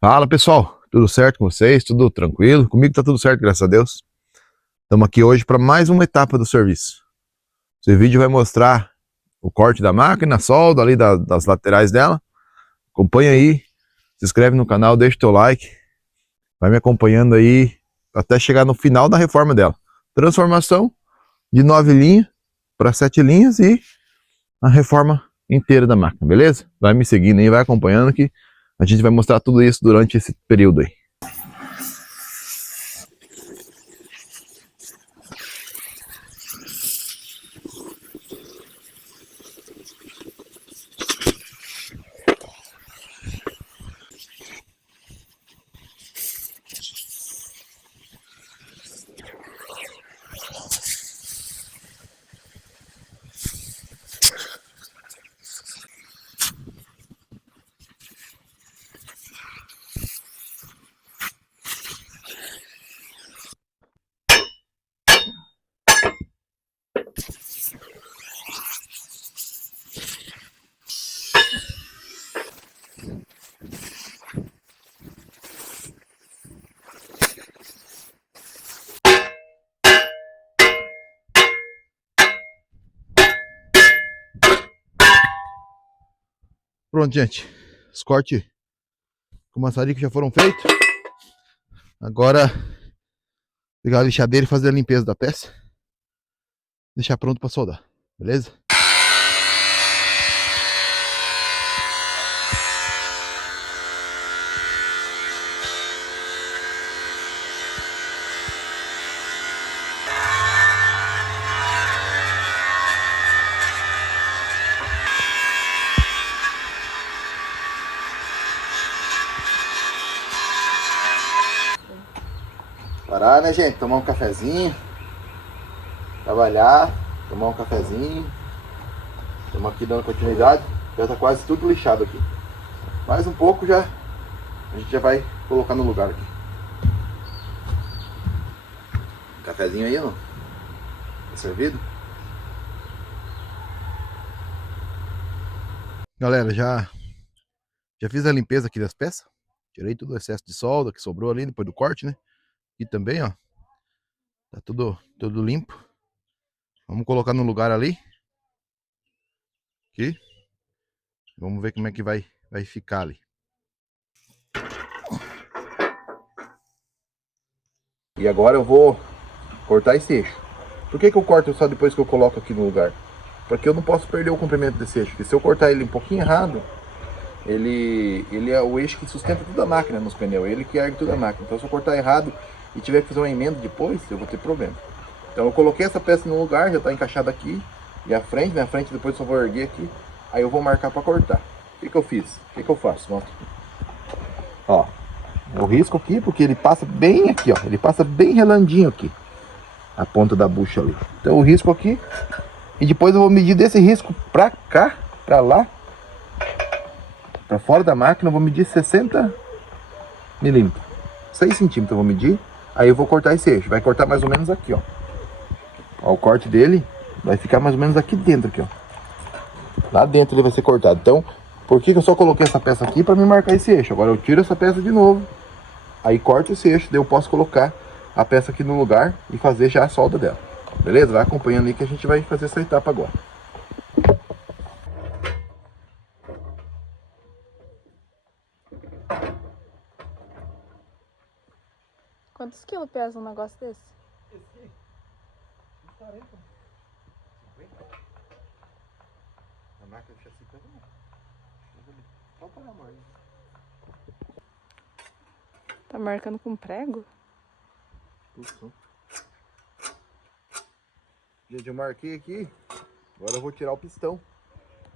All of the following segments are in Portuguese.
Fala pessoal, tudo certo com vocês? Tudo tranquilo? Comigo tá tudo certo, graças a Deus. Estamos aqui hoje para mais uma etapa do serviço. Esse vídeo vai mostrar o corte da máquina, a solda ali das laterais dela. Acompanha aí, se inscreve no canal, deixa o teu like, vai me acompanhando aí até chegar no final da reforma dela. Transformação de 9 linhas para 7 linhas e a reforma inteira da máquina, beleza? Vai me seguindo aí, vai acompanhando que a gente vai mostrar tudo isso durante esse período aí. Pronto, gente. Os cortes com maçarico já foram feitos. Agora, pegar a lixadeira e fazer a limpeza da peça. Deixar pronto para soldar. Beleza? Parar, né, gente? Tomar um cafezinho. Trabalhar. Tomar um cafezinho. Estamos aqui dando continuidade. Já tá quase tudo lixado aqui. Mais um pouco já. A gente já vai colocar no lugar aqui. Um cafezinho aí, não? Tá servido? Galera, já fiz a limpeza aqui das peças. Tirei todo o excesso de solda que sobrou ali depois do corte, né? E também, ó. Tá tudo limpo. Vamos colocar no lugar ali. Aqui. Vamos ver como é que vai ficar ali. E agora eu vou cortar esse eixo. Por que eu corto só depois que eu coloco aqui no lugar? Porque eu não posso perder o comprimento desse eixo. Porque se eu cortar ele um pouquinho errado, ele é o eixo que sustenta toda a máquina nos pneus. Ele que ergue toda a máquina. Então se eu cortar errado e tiver que fazer uma emenda depois, eu vou ter problema. Então eu coloquei essa peça no lugar, já está encaixada aqui. E a frente, né? A frente depois eu só vou erguer aqui. Aí eu vou marcar para cortar. O que eu fiz? O que eu faço? Mostra. Ó, eu risco aqui porque ele passa bem aqui, ó. Ele passa bem relandinho aqui. A ponta da bucha ali. Então eu risco aqui. E depois eu vou medir desse risco pra cá, pra lá. Pra fora da máquina eu vou medir 60 milímetros. 6 centímetros eu vou medir. Aí eu vou cortar esse eixo. Vai cortar mais ou menos aqui, ó. Ó, o corte dele vai ficar mais ou menos aqui dentro, aqui, ó. Lá dentro ele vai ser cortado. Então, por que eu só coloquei essa peça aqui? Pra me marcar esse eixo. Agora eu tiro essa peça de novo. Aí corto esse eixo. Daí eu posso colocar a peça aqui no lugar e fazer já a solda dela. Beleza? Vai acompanhando aí que a gente vai fazer essa etapa agora. Quantos quilos pesa um negócio desse? Esse aqui, 40, 50. A máquina de chassi pesa não. Só para a marca. Tá marcando com prego? Puxa. Gente, eu marquei aqui. Agora eu vou tirar o pistão.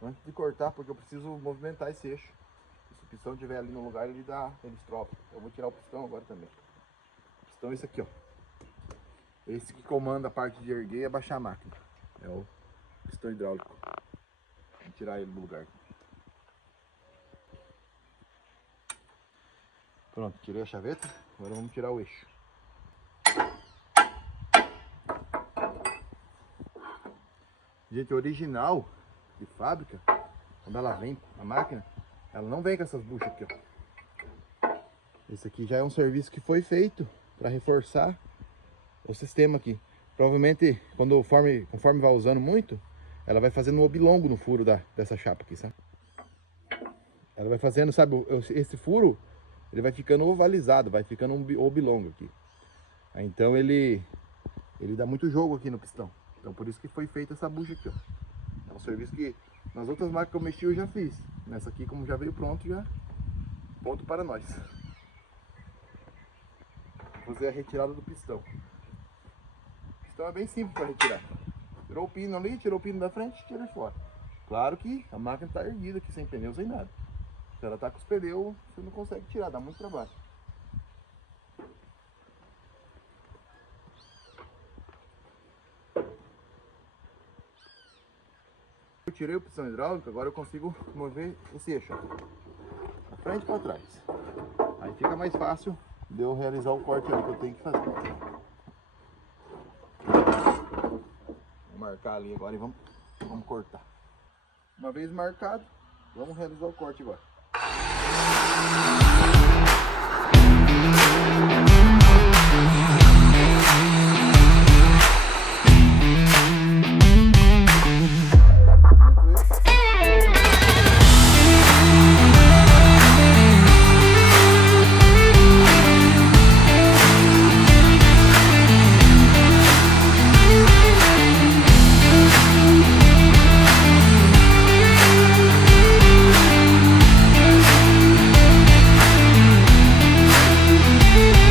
Antes de cortar, porque eu preciso movimentar esse eixo. Se o pistão estiver ali no lugar, ele estropa. Eu vou tirar o pistão agora também. O pistão é esse aqui, ó. Esse que comanda a parte de erguer e abaixar a máquina. É o pistão hidráulico. Vou tirar ele do lugar. Pronto, tirei a chaveta. Agora vamos tirar o eixo. Gente, original de fábrica, quando ela vem, a máquina, ela não vem com essas buchas aqui, ó. Esse aqui já é um serviço que foi feito para reforçar o sistema aqui. Provavelmente, conforme vai usando muito, ela vai fazendo um oblongo no furo dessa chapa aqui, sabe? Ela vai fazendo, sabe, esse furo, ele vai ficando ovalizado, vai ficando um oblongo aqui. Então ele dá muito jogo aqui no pistão. Então por isso que foi feita essa bucha aqui, ó. É um serviço que nas outras máquinas que eu mexi eu já fiz. Nessa aqui, como já veio pronto, já ponto para nós. Vou fazer a retirada do pistão. O pistão é bem simples para retirar. Tirou o pino ali, tirou o pino da frente, tira fora. Claro que a máquina está erguida aqui, sem pneu, sem nada. Se ela está com os pneus, você não consegue tirar, dá muito trabalho. Eu tirei o pistão hidráulico, agora eu consigo mover esse eixo, da frente para trás. Aí fica mais fácil de eu realizar o corte ali que eu tenho que fazer. Vou marcar ali agora e vamos cortar. Uma vez marcado, vamos realizar o corte agora.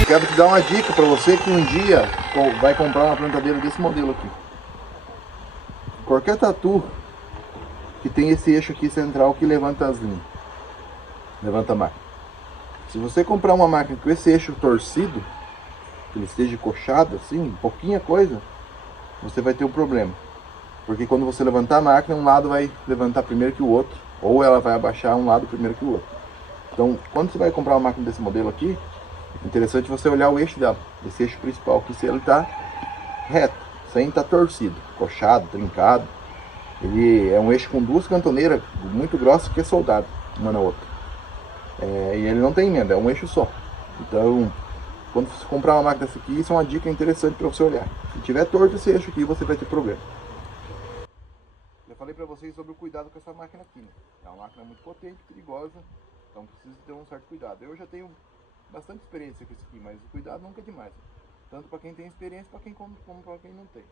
Quero te dar uma dica para você que um dia vai comprar uma plantadeira desse modelo aqui. Qualquer tatu que tem esse eixo aqui central que levanta as linhas, levanta a máquina. Se você comprar uma máquina com esse eixo torcido, que ele esteja coxado assim, pouquinha coisa, você vai ter um problema. Porque quando você levantar a máquina, um lado vai levantar primeiro que o outro, ou ela vai abaixar um lado primeiro que o outro. Então, quando você vai comprar uma máquina desse modelo aqui, é interessante você olhar o eixo dela, esse eixo principal, que se ele está reto, sem estar torcido, coxado, trincado. Ele é um eixo com duas cantoneiras muito grossas que é soldado uma na outra. E ele não tem emenda, é um eixo só. Então, quando você comprar uma máquina dessa aqui, isso é uma dica interessante para você olhar. Se tiver torto esse eixo aqui, você vai ter problema. Eu falei para vocês sobre o cuidado com essa máquina aqui, né? É uma máquina muito potente, perigosa, então precisa ter um certo cuidado. Eu já tenho bastante experiência com isso aqui, mas o cuidado nunca é demais. Tanto para quem tem experiência, para quem como para quem não tem.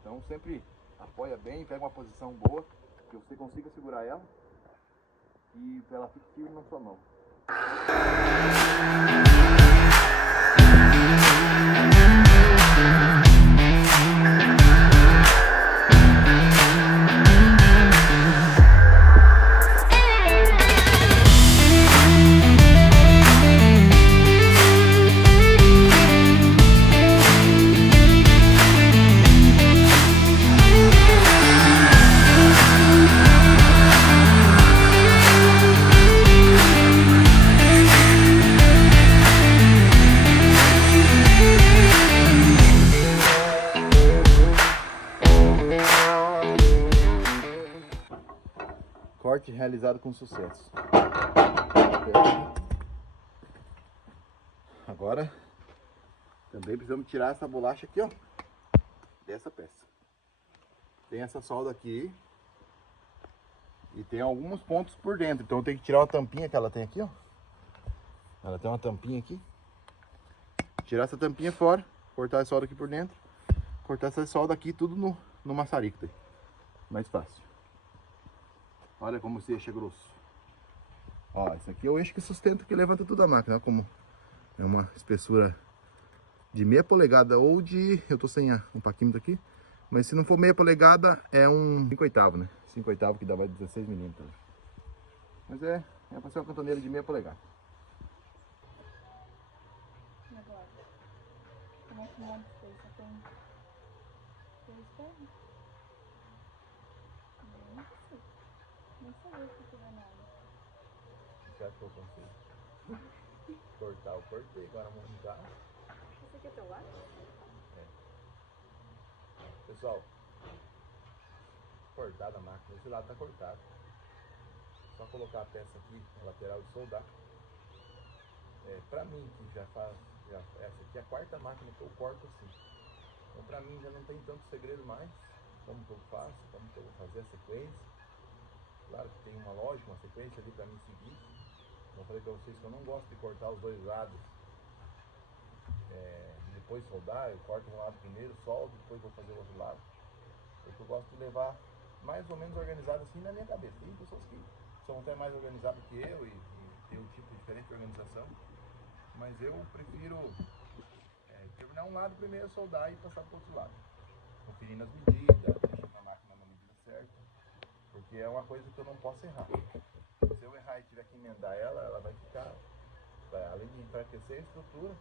Então sempre apoia bem, pega uma posição boa, que você consiga segurar ela e ela fique firme na sua mão. Corte realizado com sucesso. Agora também precisamos tirar essa bolacha aqui, ó, dessa peça. Tem essa solda aqui e tem alguns pontos por dentro, então tem que tirar uma tampinha que ela tem aqui, ó. Ela tem uma tampinha aqui. Tirar essa tampinha fora, cortar a solda aqui por dentro, cortar essa solda aqui tudo no maçarico daí. Mais fácil. Olha como esse eixo é grosso. Ó, esse aqui é o eixo que sustenta, que levanta toda a máquina. Olha como é uma espessura de meia polegada ou de... Eu tô sem um paquímetro aqui. Mas se não for meia polegada, é um 5/8, né? 5/8 que dá mais 16 milímetros. Mas é pra ser uma cantoneira de meia polegada. E agora? Como é que monta isso aí? Só tem... Três pernas? Nem sei. Nem sei o que tiver nada. Você acha que eu consigo? Cortar, eu cortei, agora montar. Esse aqui é teu lado? É. Pessoal, cortada a máquina, esse lado tá cortado. Só colocar a peça aqui na lateral e soldar. Pra mim, que essa aqui é a quarta máquina que eu corto assim. Então pra mim já não tem tanto segredo mais, como que eu faço, como que eu vou fazer a sequência. Claro que tem uma lógica, uma sequência ali pra mim seguir. Eu falei pra vocês que eu não gosto de cortar os dois lados e depois soldar, eu corto um lado primeiro, soldo, depois vou fazer o outro lado. Porque eu gosto de levar mais ou menos organizado assim na minha cabeça. Tem pessoas que são até mais organizadas que eu e tem um tipo diferente de organização, mas eu prefiro terminar um lado primeiro, soldar e passar para o outro lado. Conferindo as medidas, deixando a máquina na medida certa, porque é uma coisa que eu não posso errar. Se eu errar e tiver que emendar ela, ela vai ficar, além de enfraquecer a estrutura,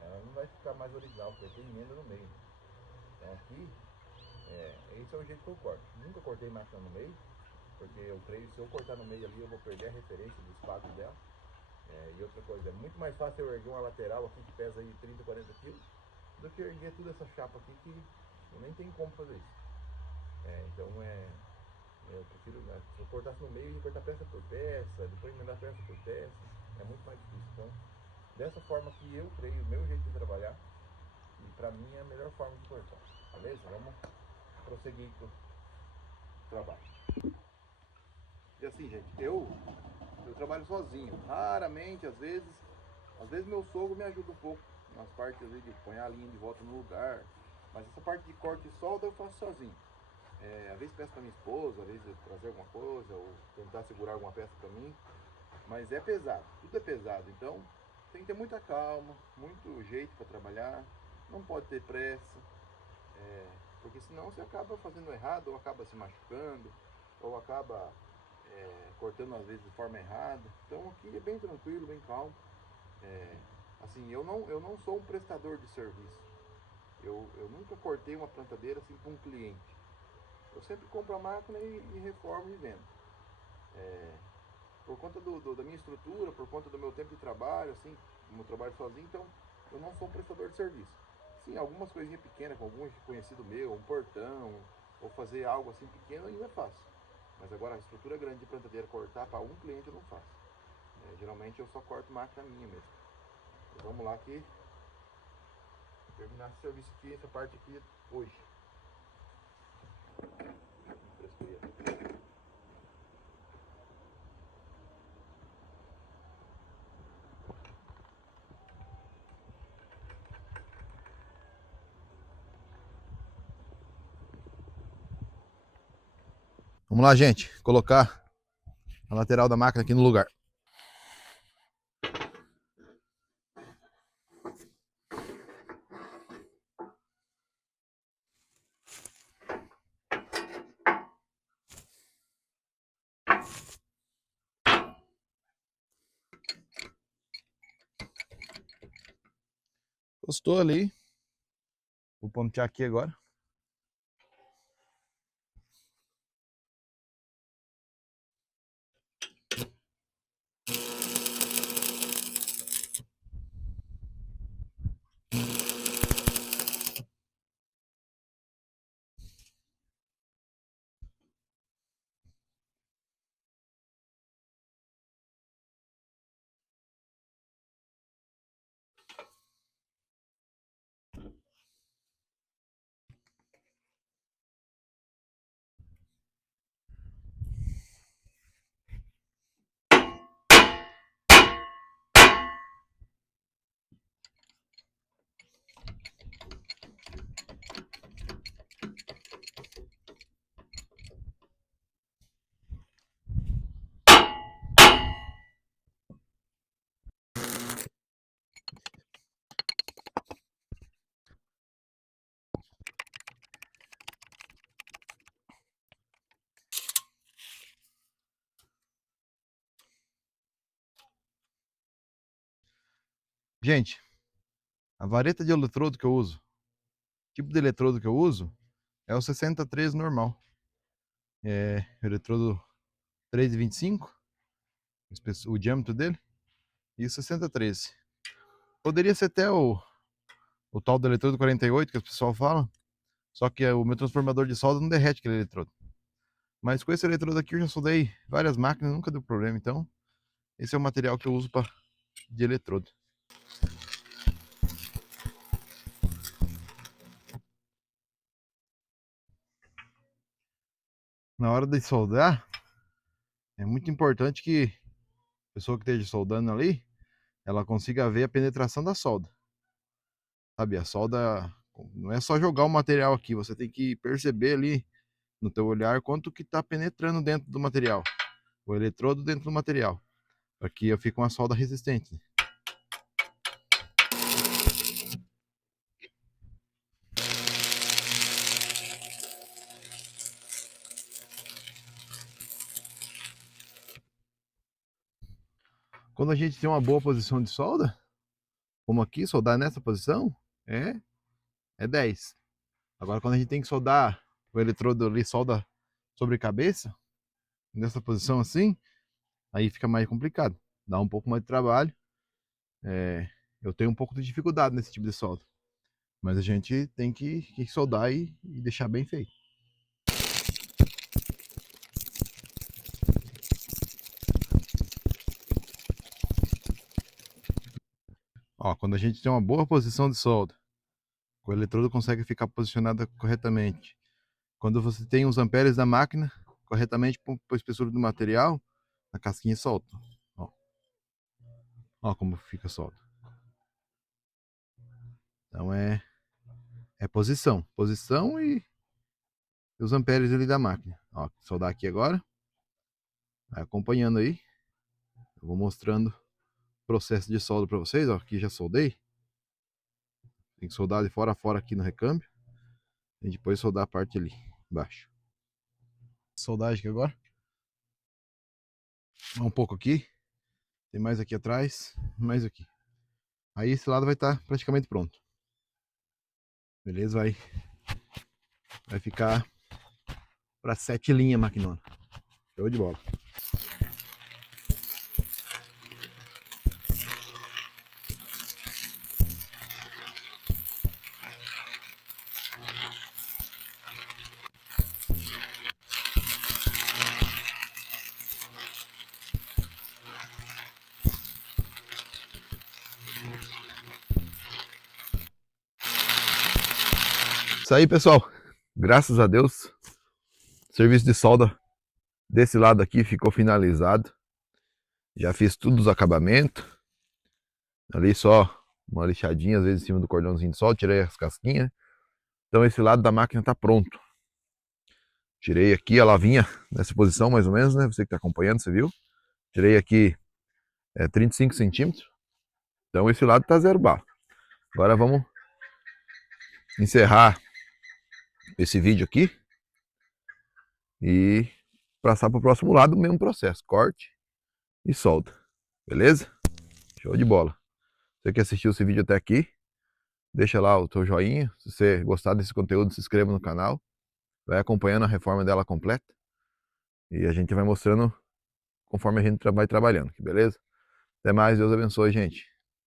ela não vai ficar mais original, porque tem emenda no meio. Então aqui, esse é o jeito que eu corto. Nunca cortei máquina no meio, porque eu creio que se eu cortar no meio ali, eu vou perder a referência do espaço dela. E outra coisa, é muito mais fácil eu erguer uma lateral aqui que pesa aí 30, 40 quilos, do que erguer toda essa chapa aqui que eu nem tenho como fazer isso. Então eu prefiro, né, se eu cortasse no meio, ia cortar peça por peça, depois emendar peça por peça, é muito mais difícil. Então, dessa forma que eu creio, o meu jeito de trabalhar, e pra mim é a melhor forma de cortar. Beleza? Vamos prosseguir com o trabalho. E assim, gente, eu trabalho sozinho. Raramente, às vezes meu sogro me ajuda um pouco nas partes ali de pôr a linha de volta no lugar. Mas essa parte de corte e solda eu faço sozinho. Às vezes peço pra minha esposa, às vezes eu trazer alguma coisa, ou tentar segurar alguma peça pra mim. Mas é pesado, tudo é pesado. Então tem que ter muita calma, muito jeito para trabalhar. Não pode ter pressa, porque senão você acaba fazendo errado, ou acaba se machucando, ou acaba cortando às vezes de forma errada. Então aqui é bem tranquilo, bem calmo. Assim, eu não sou um prestador de serviço. Eu nunca cortei uma plantadeira assim para um cliente. Eu sempre compro a máquina e reformo e vendo. Por conta da minha estrutura, por conta do meu tempo de trabalho, assim, como eu trabalho sozinho, então eu não sou um prestador de serviço. Sim, algumas coisinhas pequenas com algum conhecido meu, um portão, ou fazer algo assim pequeno ainda faço. Mas agora a estrutura grande de plantadeira, cortar para um cliente eu não faço. Geralmente eu só corto máquina minha mesmo. Então, vamos lá que terminar esse serviço aqui, essa parte aqui hoje. Vamos lá, gente, colocar a lateral da máquina aqui no lugar. Gostou ali? Vou pontear aqui agora. Gente, a vareta de eletrodo que eu uso, o tipo de eletrodo que eu uso é o 63 normal. O eletrodo 3,25, o diâmetro dele, e o 63. Poderia ser até o tal do eletrodo 48 que o pessoal fala, só que o meu transformador de solda não derrete aquele eletrodo. Mas com esse eletrodo aqui eu já soldei várias máquinas, nunca deu problema, então Esse é o material que eu uso de eletrodo. Na hora de soldar, é muito importante que a pessoa que esteja soldando ali, ela consiga ver a penetração da solda. Sabe, a solda não é só jogar o material aqui, você tem que perceber ali no teu olhar quanto que está penetrando dentro do material, o eletrodo dentro do material, para que fique uma solda resistente. Quando a gente tem uma boa posição de solda, como aqui, soldar nessa posição, é 10. Agora, quando a gente tem que soldar o eletrodo ali, solda sobre cabeça, nessa posição assim, aí fica mais complicado. Dá um pouco mais de trabalho. Eu tenho um pouco de dificuldade nesse tipo de solda. Mas a gente tem que soldar e deixar bem feito. Ó, quando a gente tem uma boa posição de solda, o eletrodo consegue ficar posicionado corretamente. Quando você tem os amperes da máquina corretamente para a espessura do material, a casquinha solta. Ó, ó como fica solta. Então é posição. Posição e os amperes ali da máquina. Ó, soldar aqui agora. Vai acompanhando aí. Eu vou mostrando o processo de solda para vocês. Ó, aqui já soldei. Tem que soldar de fora a fora aqui no recâmbio. E depois soldar a parte ali embaixo. Soldagem aqui agora. Um pouco aqui. Tem mais aqui atrás. Mais aqui. Aí esse lado vai estar praticamente pronto. Beleza? Vai ficar para 7 linhas maquinona. Show de bola. Isso aí, pessoal. Graças a Deus, o serviço de solda desse lado aqui ficou finalizado. Já fiz tudo os acabamentos. Ali só uma lixadinha, às vezes em cima do cordãozinho de solda, tirei as casquinhas. Então esse lado da máquina está pronto. Tirei aqui a lavinha nessa posição mais ou menos, né? Você que está acompanhando, você viu? Tirei aqui 35 centímetros. Então esse lado está zero barro. Agora vamos encerrar esse vídeo aqui e passar para o próximo lado, o mesmo processo, corte e solda, beleza? Show de bola. Você que assistiu esse vídeo até aqui, deixa lá o teu joinha, se você gostar desse conteúdo, se inscreva no canal, vai acompanhando a reforma dela completa e a gente vai mostrando conforme a gente vai trabalhando, beleza? Até mais, Deus abençoe, gente.